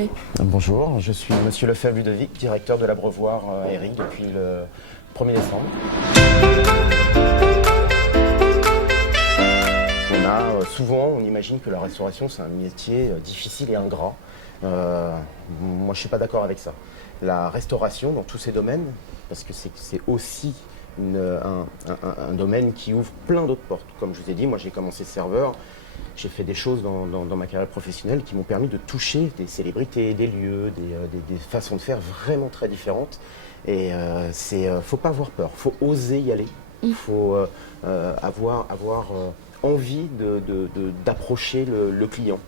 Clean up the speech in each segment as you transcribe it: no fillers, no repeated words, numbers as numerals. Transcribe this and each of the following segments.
plaît? Bonjour, je suis Monsieur Lefebvre-Ludovic, directeur de l'Abreuvoir Eric depuis le 1er décembre. Souvent, on imagine que la restauration, c'est un métier difficile et ingrat. Moi, je ne suis pas d'accord avec ça. La restauration, dans tous ces domaines, parce que c'est aussi un domaine qui ouvre plein d'autres portes. Comme je vous ai dit, moi, j'ai commencé serveur. J'ai fait des choses dans ma carrière professionnelle qui m'ont permis de toucher des célébrités, des lieux, des façons de faire vraiment très différentes. Et faut pas avoir peur, faut oser y aller. Il faut avoir envie d'approcher le client.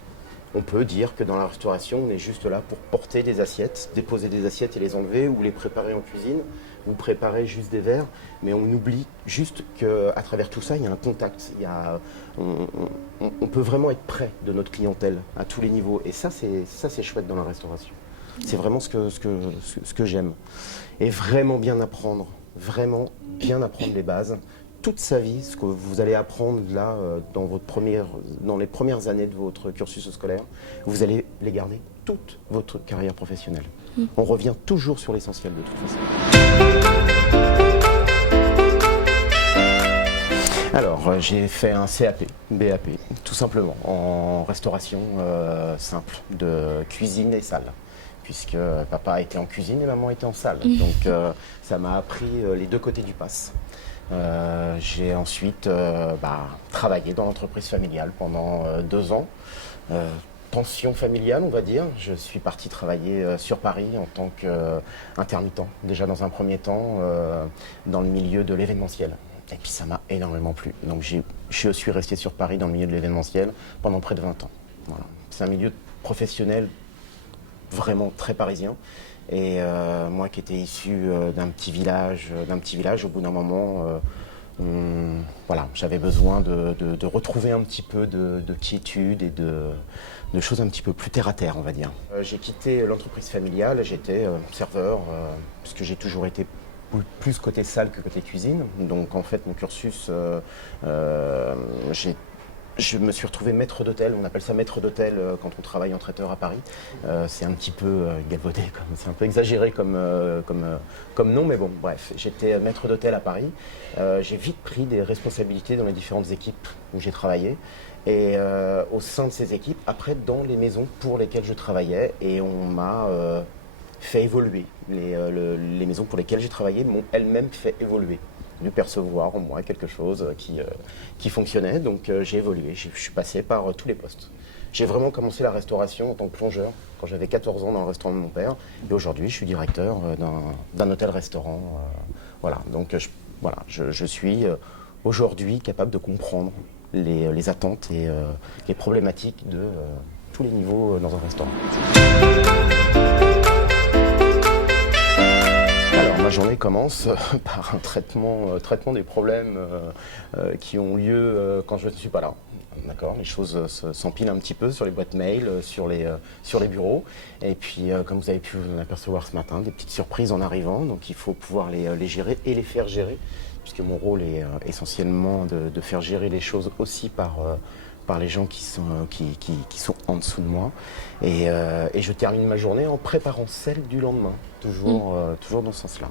On peut dire que dans la restauration, on est juste là pour porter des assiettes, déposer des assiettes et les enlever ou les préparer en cuisine, ou préparer juste des verres, mais on oublie juste qu'à travers tout ça, il y a un contact. On peut vraiment être près de notre clientèle à tous les niveaux. Et ça, c'est chouette dans la restauration. C'est vraiment ce que j'aime. Et vraiment bien apprendre les bases. Toute sa vie, ce que vous allez apprendre là dans les premières années de votre cursus scolaire, vous allez les garder toute votre carrière professionnelle. On revient toujours sur l'essentiel de toute façon. Alors, j'ai fait un CAP, BAP, tout simplement, en restauration simple, de cuisine et salle. Puisque papa était en cuisine et maman était en salle. Donc ça m'a appris les deux côtés du pass. J'ai ensuite travaillé dans l'entreprise familiale pendant 2 ans. Pension familiale, on va dire. Je suis parti travailler sur Paris en tant qu'intermittent, déjà dans un premier temps, dans le milieu de l'événementiel. Et puis ça m'a énormément plu. Donc je suis resté sur Paris dans le milieu de l'événementiel pendant près de 20 ans. Voilà. C'est un milieu professionnel vraiment très parisien. Et moi qui étais issu d'un petit village, au bout d'un moment, voilà, j'avais besoin de retrouver un petit peu de quiétude et de choses un petit peu plus terre à terre, on va dire. J'ai quitté l'entreprise familiale, j'étais serveur, puisque j'ai toujours été plus côté salle que côté cuisine. Donc en fait, mon cursus, je me suis retrouvé maître d'hôtel, on appelle ça maître d'hôtel quand on travaille en traiteur à Paris. C'est un petit peu galvaudé, c'est un peu exagéré comme nom, mais bon, bref, j'étais maître d'hôtel à Paris. J'ai vite pris des responsabilités dans les différentes équipes où j'ai travaillé. Et au sein de ces équipes, après dans les maisons pour lesquelles je travaillais, et on m'a fait évoluer. Les maisons pour lesquelles j'ai travaillé m'ont elles-mêmes fait évoluer. Dû percevoir en moi quelque chose qui fonctionnait, donc j'ai évolué, je suis passé par tous les postes. J'ai vraiment commencé la restauration en tant que plongeur quand j'avais 14 ans dans le restaurant de mon père, et aujourd'hui je suis directeur d'un hôtel-restaurant. Voilà, donc je suis aujourd'hui capable de comprendre les attentes et les problématiques de tous les niveaux dans un restaurant. Ma journée commence par un traitement des problèmes qui ont lieu quand je ne suis pas là. D'accord, les choses s'empilent un petit peu sur les boîtes mail, sur les bureaux. Et puis, comme vous avez pu vous en apercevoir ce matin, des petites surprises en arrivant. Donc, il faut pouvoir les gérer et les faire gérer, puisque mon rôle est essentiellement de faire gérer les choses aussi par les gens qui sont en dessous de moi. Et je termine ma journée en préparant celle du lendemain, toujours dans ce sens-là.